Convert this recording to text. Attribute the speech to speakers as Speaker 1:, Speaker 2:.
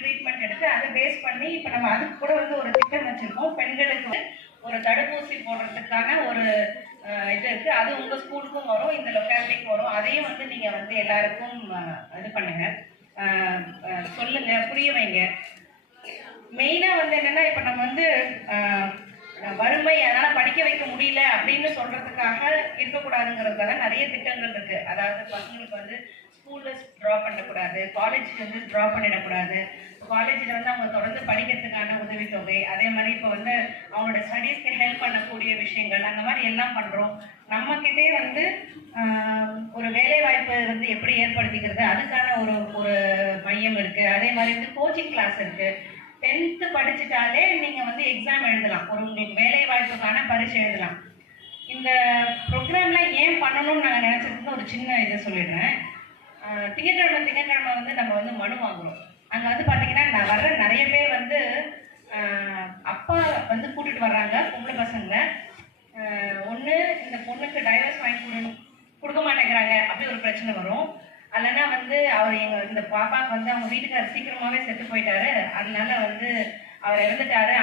Speaker 1: Treatment எடுத்து அதை base பண்ணி இப்போ நம்ம அதுக்கு கூட வந்து ஒரு திட்டம் வச்சுருக்கோம். பெண்களுக்கு வந்து ஒரு தடுப்பூசி போடுறதுக்கான ஒரு இது இருக்குது அது உங்கள் ஸ்கூலுக்கும் வரும் இந்த லொக்காலிட்டிக்கும் வரும். அதையும் வந்து நீங்கள் வந்து எல்லாருக்கும் இது பண்ணுங்க. சொல்லுங்கள் சொல்லுங்க புரிய வைங்க. மெயினாக வந்து என்னன்னா இப்போ நம்ம வந்து வறுமை அதனால் படிக்க வைக்க முடியல அப்படின்னு சொல்கிறதுக்காக இருக்கக்கூடாதுங்கிறதுக்காக நிறைய திட்டங்கள் இருக்குது அதாவது பசங்களுக்கு வந்து ஸ்கூலில் ட்ரா பண்ணக்கூடாது காலேஜ்க்கு வந்து ட்ரா பண்ணிடக்கூடாது. காலேஜில் வந்து அவங்க தொடர்ந்து படிக்கிறதுக்கான உதவித்தொகை அதே மாதிரி இப்போ வந்து அவங்களோட ஸ்டடீஸ்க்கு ஹெல்ப் பண்ணக்கூடிய விஷயங்கள் அந்த மாதிரி எல்லாம் பண்ணுறோம் நம்மக்கிட்டே வந்து ஒரு வேலை வாய்ப்பு வந்து எப்படி ஏற்படுத்திக்கிறது அதுக்கான ஒரு ஒரு மையம் இருக்குது அதே மாதிரி வந்து கோச்சிங் கிளாஸ் இருக்குது டென்த்து படிச்சுட்டாலே நீங்கள் வந்து எக்ஸாம் எழுதலாம். ஒரு உங்களுக்கு வேலை வாய்ப்புக்கான பரிசு எழுதலாம். இந்த ப்ரோக்ராம்லாம் ஏன் பண்ணணும்னு நாங்கள் நினச்சதுக்கு ஒரு சின்ன இதை சொல்லிடுறேன். திங்கட்கிழமை திங்கட்கிழமை வந்து நம்ம வந்து மனு வாங்குறோம். அங்கே வந்து பார்த்தீங்கன்னா நான் வர்ற நிறைய பேர் வந்து அப்பா வந்து கூட்டிட்டு வர்றாங்க பொம்பளை பசங்க ஒன்று இந்த பொண்ணுக்கு டைவர்ஸ் வாங்கி கொடு கொடுக்க மாட்டேங்கிறாங்க அப்படி ஒரு பிரச்சனை வரும். இல்லைன்னா வந்து அவர் எங்க இந்த பாப்பாக்கு வந்து அவங்க வீட்டுக்காரர் சீக்கிரமாவே செத்து போயிட்டாரு. அதனால வந்து அவர் இறந்துட்டாரு.